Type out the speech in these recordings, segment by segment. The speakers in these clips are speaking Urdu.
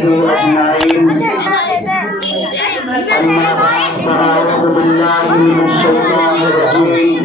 وصحبه أجمعين أما بعد فأعوذ بالله من الشيطان الرجيم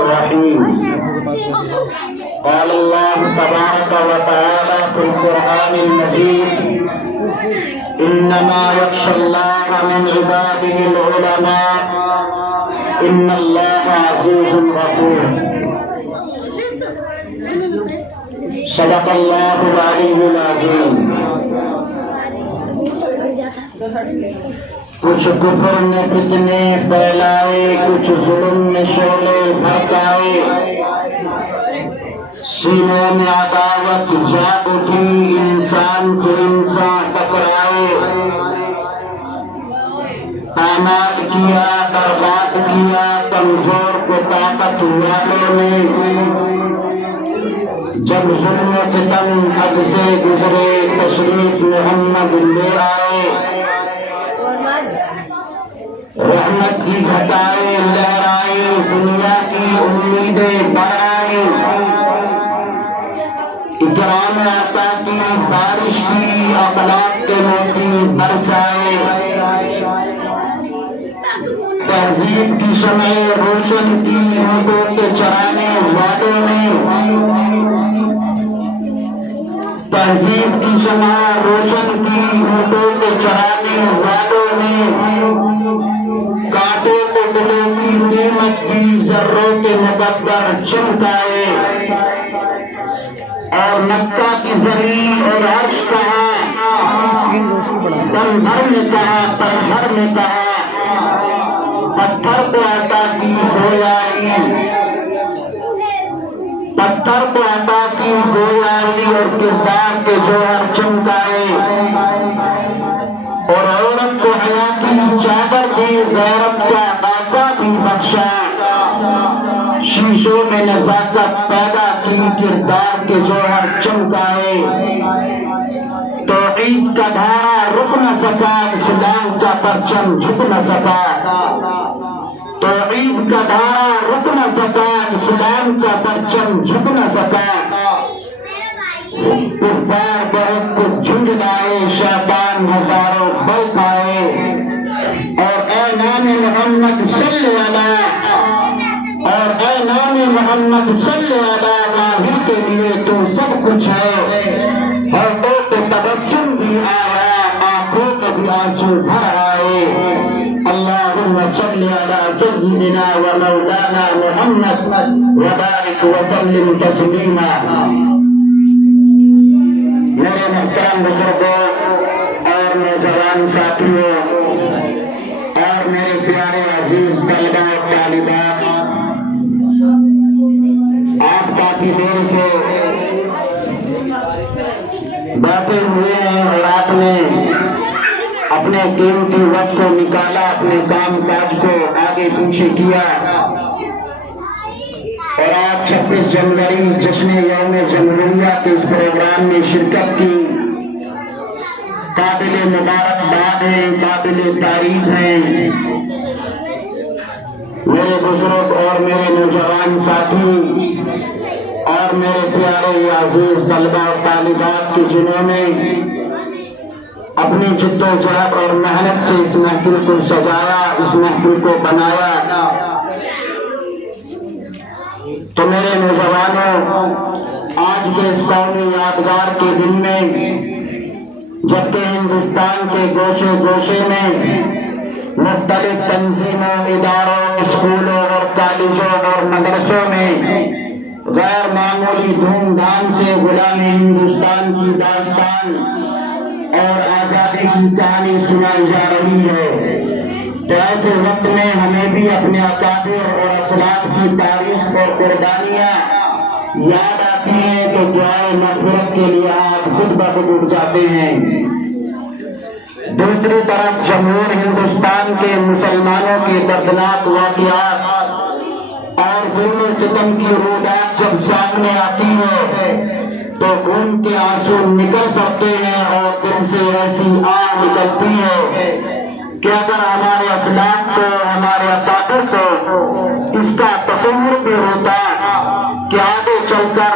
الرحيم قال الله تبارك وتعالى في القرآن المجيد إنما يخشى الله من عباده العلماء إن الله عزيز غفور صدق الله العلي العظيم کچھ کفر نے فتنے پھیلائے، کچھ ظلم نے شعلے بھڑکائے، سینوں میں عداوت جاگ اٹھی، انسان سے انسان ٹکرائے، اعمال کیا، برباد کیا کمزور کو طاقت والوں نے، جب ظلم و ستم حد سے گزرے تشریف محمد لے آئے، رحمت کی گھٹائیں لہرائیں، دنیا کی امیدیں بڑھائیں، اکرام عطا کی بارش کی اخلاق کے موتی برسائے، تہذیب کی شمع روشن کی اونٹوں کے چرانے والوں نے، تہذیب کی شمع روشن کی اونٹوں کے چرانے والوں نے، کانٹے کو دلوں کی قیمت کی ذروں کے مقدر چمکائے، اور مکہ کی زمین اور عرش کہا، پل بھر نے کہا، پل بھر نے کہا، پتھر کو عطا کی گویائی، پتھر کو عطا کی گویائی اور کردار کے جوہر چمکائے، اور عورت کو حیا کی چادر دی، غیرت کا نافہ بھی بخشا، شیشوں میں نزاکت پیدا کی، کردار کے جوہر چمکائے، توحید کا دھارا رک نہ سکا، اسلام کا پرچم جھک نہ سکا، توحید کا دھارا رک نہ سکا، اسلام کا پرچم جھک نہ سکا، کفار بہت کچھ جھنجھلائے، شیطان ہزاروں بل کھائے، اور اے نام محمد صلی اللہ، اور اے نام محمد صلی اللہ، ماہر کے لیے تو سب کچھ ہے، ہوٹوں پہ تبسم بھی آیا، آنکھوں پہ بھی آنسو بھر آئے، اللہم صلی علی سیدنا و مولانا محمد وبارک وسلم تسلیما۔ میرے محترم بزرگوں اور نوجوان ساتھیوں اور میرے پیارے عزیز طلباء اور طالبات، آپ کافی دیر سے بیٹھے ہوئے ہیں اور آپ نے اپنے قیمتی وقت کو نکالا، اپنے کام کاج کو آگے پیچھے کیا، اور آج 26 جنوری جشن یوم جمہوریہ کے اس پروگرام میں شرکت کی، قابل مبارکباد ہیں، قابل تعریف ہیں۔ میرے بزرگ اور میرے نوجوان ساتھی اور میرے پیارے عزیز طلباء اور طالبات کی جنہوں نے اپنی جد و جہد اور محنت سے اس محفل کو سجایا، اس محفل کو بنایا، تو میرے نوجوانوں، آج کے اس قومی یادگار کے دن میں جبکہ ہندوستان کے گوشے گوشے میں مختلف تنظیموں، اداروں، اسکولوں اور کالجوں اور مدرسوں میں غیر معمولی دھوم دھام سے غلام ہندوستان کی داستان اور آزادی کی کہانی سنائی جا رہی ہے، تو ایسے وقت میں ہمیں بھی اپنے اکابر اور اسلاف کی تاریخ اور قربانیاں یاد آتی ہیں، تو دعائے مغفرت کے لیے آپ خود بخود اٹھ جاتے ہیں۔ دوسری طرف جمہور ہندوستان کے مسلمانوں کے دردناک واقعات اور ظلم و ستم کی رودات جب سامنے آتی ہے تو خون کے آنسو نکل پڑتے ہیں اور دل سے ایسی آگ نکلتی ہے کہ اگر ہمارے اسلاف کو، ہمارے اکابر کو اس کا تصور بھی ہوتا کہ آگے چل کر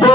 2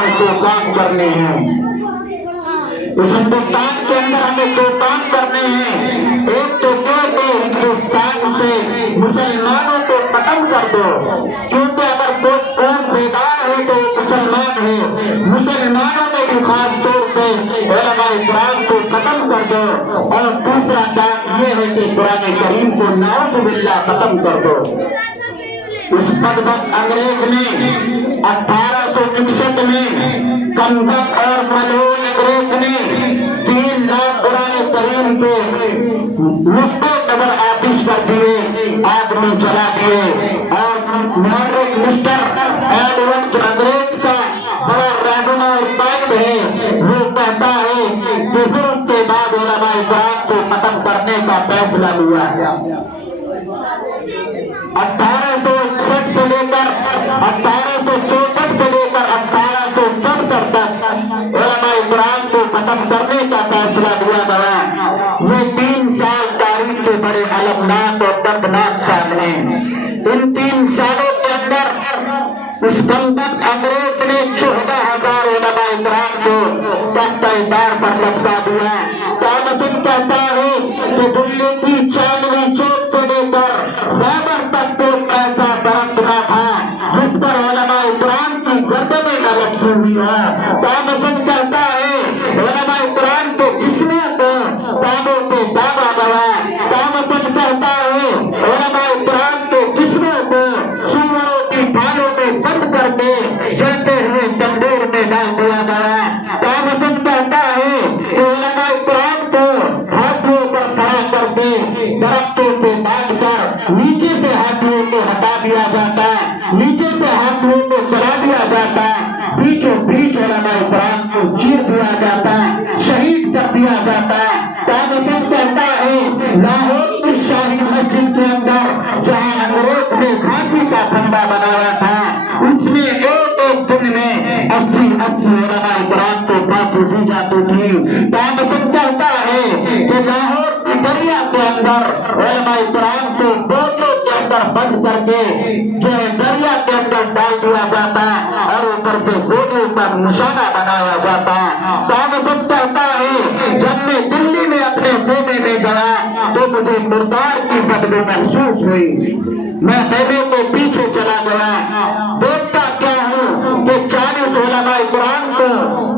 ہمیں دو کام کرنے ہیں، اس ہندوستان کے اندر ہمیں دو کام کرنے ہیں۔ ایک تو یہ کہ ہندوستان سے مسلمانوں کو ختم کر دو، کیونکہ اگر کوئی قوم بیدار ہے تو وہ مسلمان ہے۔ مسلمانوں میں بھی خاص طور سے علماء کرام کو ختم کر دو، اور دوسرا کام یہ ہے کہ قرآن کریم کو نعوذ باللہ ختم کر دو۔ اس بدبخت انگریز نے 1861 میں کمبخت اور ملعون انگریز نے 3 لاکھ قرآن کریم کے نقطے نظر آتش کر دیے، آگ میں جلا دیے، اور محرک مسٹر ایڈورڈ جو انگریز کا بڑا رہنما اور قائد ہے، وہ کہتا ہے کہ پھر اس کے بعد علماء کرام کو ختم کرنے کا فیصلہ لیا گیا۔ 1861 سے لے کر 1864 سے لے کر 1867 تک علماء کرام کو ختم کرنے کا فیصلہ لیا گیا۔ یہ 3 سال تاریخ کے بڑے المناک اور دردناک سال ہیں۔ ان 3 سالوں کے اندر اس کمبخت انگریز نے 14,000 علماء کرام کو تختہ دار پر لٹکا دیا۔ کامسن کہتا ہے کہ دلی کی چاندنی چوک سے لے کر خیبر تک کوئی ایسا درخت نہ تھا جس پر علماء کرام کی گردنیں نہ لٹکی ہوئی ہے۔ کامسن کہتا ہے علماء کرام کے جسموں کو تابوں سے دابا گیا۔ کامسن کہتا ہے علماء کرام کے جسموں کو سوروں کی ڈھالوں میں بند کر کے جلتے ہوئے تندور میں ڈال دیا گیا۔ کامسن کہتا ہے کہ علماء کرام کو ہاتھوں پر کھڑا کر کے درختوں سے باندھ کر نیچے سے ہاتھوں کو ہٹا دیا جاتا ہے، نیچے سے ہاتھوں کو چلا دیا جاتا ہے، بیچوں بیچ علماء کرام کو چیر دیا جاتا ہے، شہید کر دیا جاتا ہے۔ کامسن کہتا ہے لاہور کی شاہی مسجد کے اندر جہاں انگریز نے پھانسی کا پھندا بنایا تھا، اس میں ایک دن میں 80 علماء کرام کو پھانسی دی جاتی تھی۔ کامسن کہتا ہے کہ لاہور کی دریا کے اندر علماء کرام کو بوتلوں کے اندر بند کر کے جو دریا کے اندر ڈال دیا جاتا ہے اور اوپر سے گولیوں پر نشانہ بنایا جاتا ہے۔ کامسن کہتا ہے جب میں دلی میں اپنے خیمے میں گیا تو مجھے مردار کی بدبو محسوس ہوئی، میں خیمے کے پیچھے چلا گیا، دیکھتا کیا ہوں کہ 40 علماء قرآن کو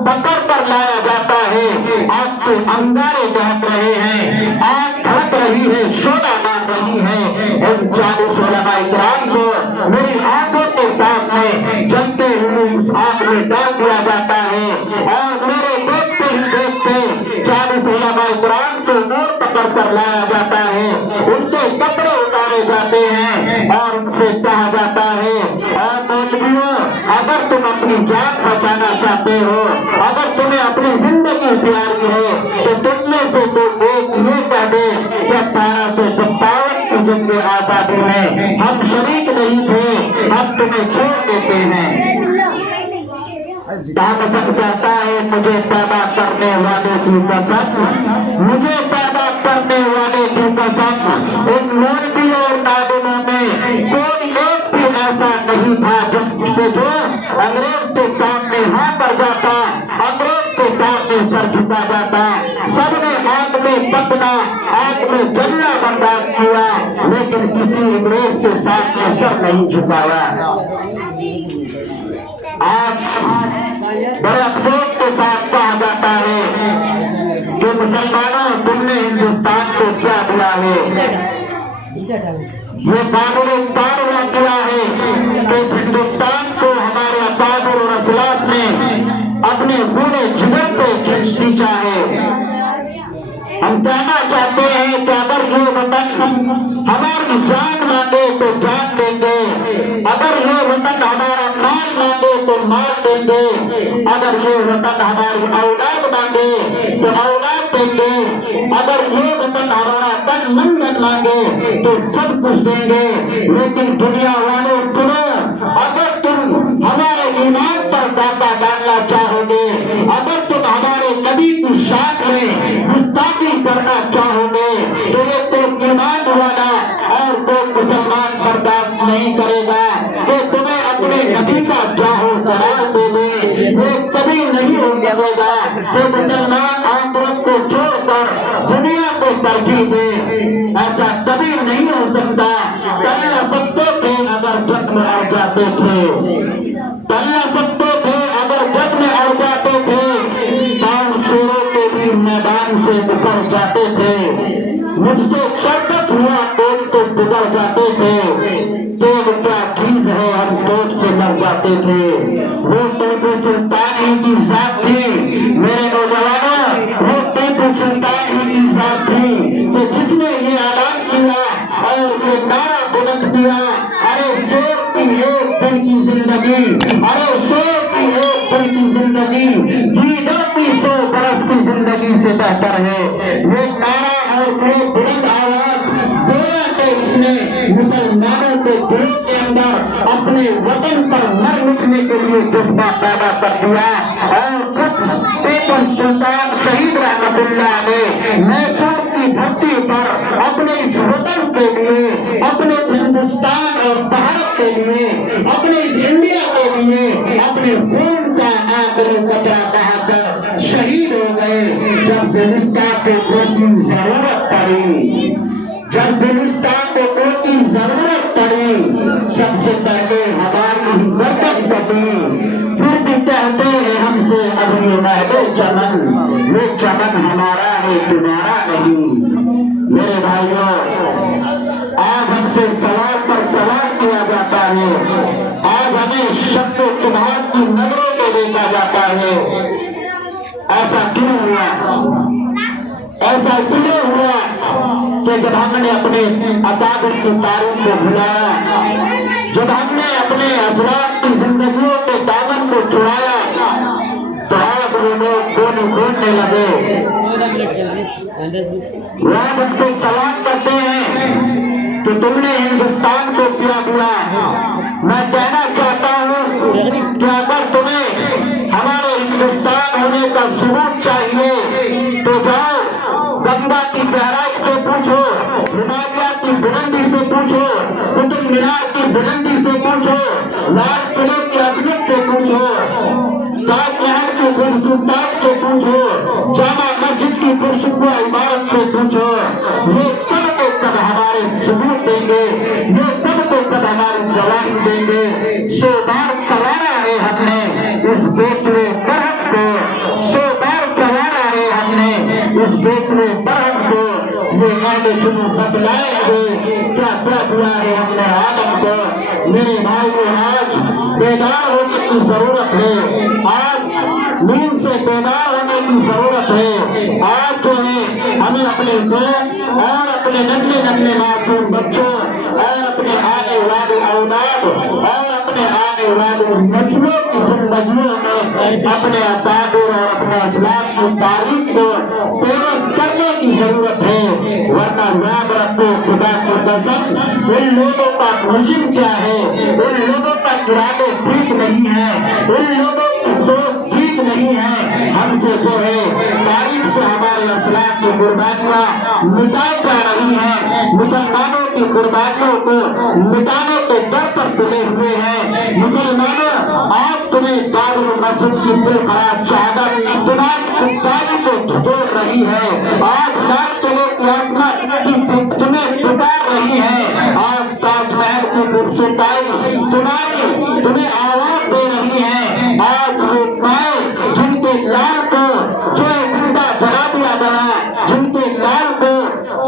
پکڑ کر لایا جاتا ہے، آگ کے انگارے دہک رہے ہیں، آگ دھڑک رہی ہے، شعلہ مار رہی ہے۔ ان 40 علماء کرام کو میری آنکھوں کے سامنے جلتے ہوئے اس آگ میں ڈال دیا جاتا ہے، اور میرے دیکھتے ہی دیکھتے 40 علماء قرآن کو نور پکڑ کر لایا جاتا ہے، ان کے کپڑے اتارے جاتے ہیں اور ان سے کہا جاتا ہے اور مولویوں اگر تم اپنی جان بچانا چاہتے ہو، اگر تمہیں اپنی زندگی پیاری ہے تو تم میں سے کوئی ایک یہ کہہ دے کہ 1857 کی جنگ آزادی میں ہم شریک نہیں تھے، ہم تمہیں چھوڑ دیتے ہیں۔ کامسن کہتا ہے مجھے پیدا کرنے والے کی قسم، مجھے پیدا کرنے والے کی قسم، ان مولویوں اور نادموں میں کوئی ایک بھی ایسا نہیں تھا جس سے جو انگریز کے سامنے ہاں پر جاتا، انگریز کے سامنے سر جھکا جاتا۔ سب نے آگ میں پکنا، آگ میں جلنا برداشت کیا، لیکن کسی انگریز کے سامنے سر نہیں جھکایا۔ آج بڑے افسوس کے ساتھ کہا جاتا ہے کہ مسلمانوں تم نے ہندوستان کو کیا دیا ہے؟ یہ قابل اقبال واقعہ ہے کہ ہندوستان کو ہمارے اکابر اور اسلاف نے اپنے خون جگر سے سینچا ہے۔ ہم کہنا چاہتے ہیں کہ اگر یہ وطن ہماری جان مانگے تو جان دیں گے، اگر یہ وطن ہمارا مال مانگے تو مال دیں گے، اگر یہ وطن ہماری اولاد مانگے تو اولاد دیں گے، اگر یہ وطن ہمارا تن من دھن مانگے تو سب کچھ دیں گے۔ لیکن دنیا والوں سنو، اگر تم ہمارے ایمان پر ڈاکہ ڈالنا چاہو گے، اگر تم ہمارے نبی کی شان میں گستاخی کرنا چاہو گے تو یہ کوئی ایمان والا اور کوئی مسلمان برداشت نہیں کرے گا کہ تمہیں اپنے نبی کا جاہو سلام دے دے۔ کبھی نہیں ہو سکے گا کہ مسلمان آخرت کو چھوڑ کر دنیا کو ترجیح دے، ایسا کبھی نہیں ہو سکتا۔ کل سکتے تھے اگر جنگ میں اڑ جاتے تھے، کل سکتے تھے اگر جنگ میں اڑ جاتے تھے، پاؤں شیروں کے بھی میدان سے اتر جاتے تھے، مجھ سے شرکت ہوا تیل تو بگڑ جاتے تھے، تیل کیا چیز ہے ہم توپ سے مر جاتے تھے۔ وہ ٹیپو سلطان ہی کی ذات تھی میرے نوجوانوں، وہ ٹیپو سلطان ہی کی ذات تھی کہ جس نے یہ اعلان کیا اور یہ نعرہ بلند کیا، ارے شیر کی ایک دن کی زندگی، ارے شیر کی ایک دن کی زندگی دیگر کی 100 برس کی زندگی سے بہتر ہے۔ یہ نعرہ اور یہ بلند آواز بولا کہ اس نے مسلمانوں کے دل کے اندر اپنے وطن پر مر مٹنے کے لیے جذبہ پیدا کر دیا، اور ٹیپو سلطان شہید رحمت اللہ علیہ میسور کی دھرتی پر اپنے اس وطن کے لیے، اپنے ہندوستان اور بھارت کے لیے، اپنے اس انڈیا کے لیے اپنے خون کا آخری قطرہ بہا کر شہید ہو گئے۔ جب بلوچستان کو ووٹ کی ضرورت پڑی، جب بلوچستان کو ووٹ کی ضرورت پڑی، سب سے پہلے ہماری مدد کرتی، پھر بھی کہتے ہیں ہم سے اب یہ مہد چمن، یہ چمن ہمارا ہے تمہارا نہیں۔ میرے بھائیوں، آج ہم سے سوال پر سوال کیا جاتا ہے، آج ہمیں شک و شبہات کی نظروں سے دیکھا جاتا ہے۔ ایسا کیوں ہوا؟ ایسا اس لیے ہوا کہ جب ہم نے اپنے اکابر کی تاریخ کو بھلایا، جب ہم نے اپنے ازواج کی زندگیوں کے دامن کو چھڑایا، تو آج وہ لوگ گولی کھولنے لگے۔ وہ ہم سے سوال کرتے ہیں کہ تم نے ہندوستان کو کیا دیا۔ میں کہنا چاہتا ہوں کہ اگر تمہیں ہمارے ہندوستان ہونے کا ثبوت چاہیے تو جاؤ، گنگا کی گہرائی سے پوچھو، ہمالیہ کی بلندی سے پوچھو، قطب مینار کی بلندی سے پوچھو، لال قلعے کی عظمت سے پوچھو، تاج محل کی خوبصورتی سے پوچھو، جامع مسجد کی پرشکوہ عمارت سے پوچھو۔ یہ سب کے سب ہمارے ثبوت دیں گے، یہ سب کے سب ہماری گواہی دیں گے۔ 100 بار سوارا ہے ہم نے اس دوسرے برہم کو، 100 بار سوارا ہے ہم نے اس دوسرے برہم کو، یہ اہل جنوں بتلائیں گے کیا کیا دیا ہے ہم نے عالم کو۔ میرے بھائیو، آج بیدار ہونے کی ضرورت ہے، آج نیند سے بیدار ہونے کی ضرورت ہے۔ آج جو ہے ہمیں اپنے قوم اور اپنے ننھے ننھے معصوم بچوں اور اپنے آنے والے اولاد اور اپنے آنے والی نسلوں کی زندگیوں میں اپنے اکابر اور اپنے اسلاف کی تاریخ کو پیوست کرنے کی ضرورت ہے، ورنہ یاد رکھو خدا کی قسم، ان لوگوں کا مشن کیا ہے، ان لوگوں کا ارادے ٹھیک نہیں ہے، ان لوگوں کی سوچ ٹھیک نہیں ہے۔ ہم سے جو ہے تاریخ سے ہمارے اسلاف کی قربانیاں مٹائی جا رہی ہیں، مسلمانوں کی قربانیوں کو مٹانے کے در پر تلے ہوئے ہیں۔ مسلمانوں، آج تمہیں دارالمسجد کی بالخراج شہادت تمہاری خودداری کو جھٹوڑ رہی ہے، آج لال قلعے کی عظمت تمہیں پکار رہی ہے، آج تاج محل کی خوبصورتی تمہیں آواز دے رہی ہے، آج وہ مائیں جن کے لال کو جو زندہ جلا دیا گیا، جن کے لال کو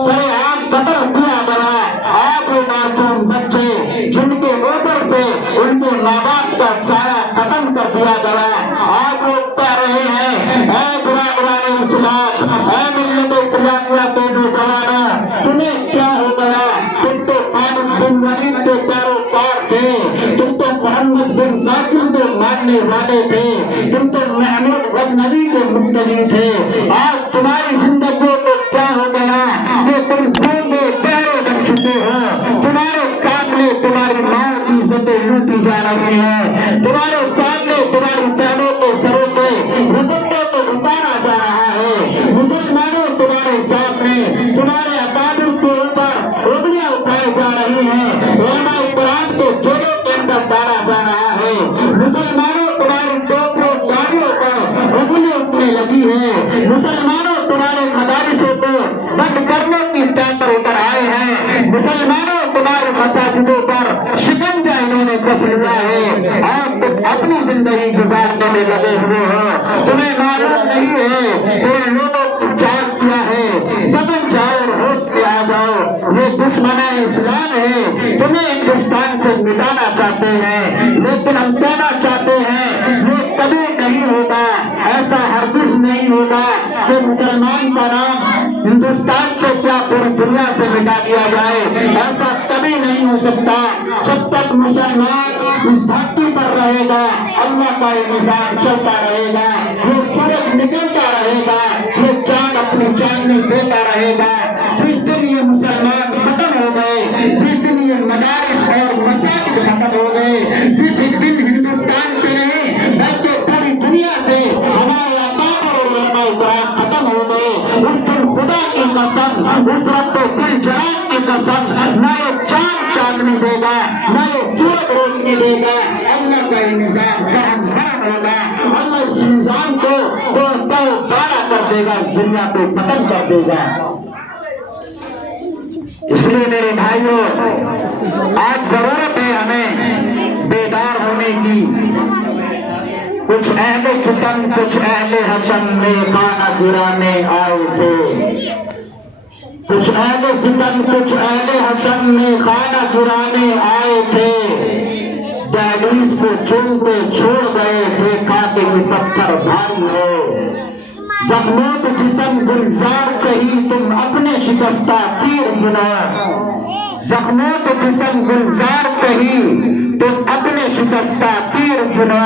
سرے عام قتل کیا گیا، آج وہ معصوم بچے جن کے اوپر سے ان کے ماں باپ کا سایہ ختم کر دیا گیا، آج وہ کہہ رہے ہیں اے برادران اسلام، اے ملت اسلامیہ کے نوجوانوں، تمہیں کیا ہو گیا؟ تم تو خالد بن ولید کے پیروکار تھے، تم تو محمد بن قاسم کو ماننے والے تھے، تم تو محمود غزنوی کے مقتدی تھے، آج تمہاری زندگیوں کو کیا ہو گیا کہ تم گھومے چہرے بن چکے ہو؟ تمہارے سامنے تمہاری ماں کی عزتیں لوٹی جا رہی ہیں، تمہارے سامنے تمہاری بہنوں کے سروں سے رپٹوں کو اتارا جا رہا ہے۔ مسلمانوں، تمہارے سامنے تمہارے اکابر کے اوپر انگلیاں اٹھائی جا رہی ہیں، علماء کرام کو جیلوں کے اندر ڈالا جا رہا ہے۔ مسلمانوں، تمہاری ٹوپیوں داڑھیوں ہے مسلمانوں تمہارے مدارسوں کو بند کرنے کی ٹینڈر اتر آئے ہیں مسلمانوں تمہارے مساجدوں پر شکنجا انہوں نے کس لیا ہے آپ تم اپنی زندگی گزارنے میں لگے ہوئے ہو تمہیں معلوم نہیں ہے کہ لوگوں کو چار کیا ہے سمجھ جاؤ اور ہوش میں آ جاؤ یہ دشمن اسلام ہے تمہیں ہندوستان سے مٹانا چاہتے ہیں لیکن ہم کہنا چاہتے ہیں یہ کبھی نہیں ہوگا ایسا ہرگز نہیں ہوگا کہ مسلمان کا نام ہندوستان سے کیا پوری دنیا سے مٹا دیا جائے ایسا کبھی نہیں ہو سکتا جب تک مسلمان اس دھرتی پر رہے گا اللہ کا یہ نظام چلتا رہے گا یہ سورج نکلتا رہے گا یہ چاند اپنی چاندنی دیتا رہے گا جس دن یہ مسلمان ختم ہو گئے جس دن یہ مدارس اور مساجد ختم ہو گئے جس دن ہندوستان سے نہیں بلکہ پوری دنیا سے ہمارے اقدار اور علماء کرام ختم ہو گئے اس دن خدا کی قسم اس رب دل جلال کی قسم نہ یہ چاند چاندنی دے گا نہ یہ سورج روشنی دے گا اللہ کا یہ نظام قائم ہوگا اللہ اس نظام کو بارہ کر دے گا دنیا کو ختم کر دے گا اس لیے میرے بھائیوں آج ضرورت ہے ہمیں بیدار ہونے کی کچھ اہل ستم کچھ اہل حسن میں خانہ گرانے آئے تھے کچھ اہل ستم کچھ اہل حسن میں خانہ گرانے آئے تھے دہلیز کو چن کے چھوڑ گئے تھے کاٹے کے پتھر بھاری ہے زخموں جسم گلزار سے ہی تم اپنے شکستہ تیر گنو زخموں جسم گلزار سے ہی تم اپنے شکستہ تیر گنو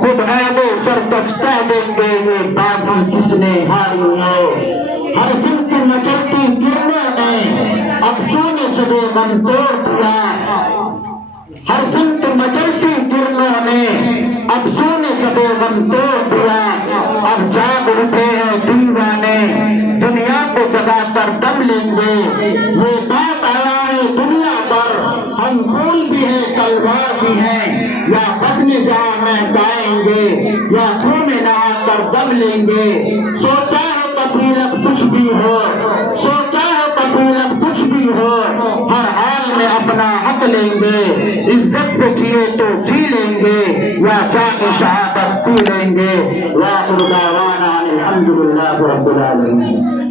خود اہل سرکش کہہ دیں گے یہ بازی کس نے ہاری ہے ہر سمت مچلتی کرنوں نے افسوں نے شب غم توڑ دیا ہر سمت مچلتی کرنوں نے افسوں نے شب غم توڑ دیا اب جاگ اٹھے ہیں دیوانے دنیا کو جگا کر دم لیں گے یہ بات آیا ہے دنیا پر ہم پھول بھی ہیں تلوار بھی ہیں یا بزم جہاں میں گائیں گے یا خون میں نہا کر دم لیں گے سوچا ہے کبھی اب کچھ بھی ہو سوچا ہے کبھی اب کچھ بھی ہو ہر حال میں اپنا حق لیں گے عزت سے جیے تو جی لیں گے یا جا کے شہادت پی لیں گے وآخر دعوانا الحمدللہ رب العالمین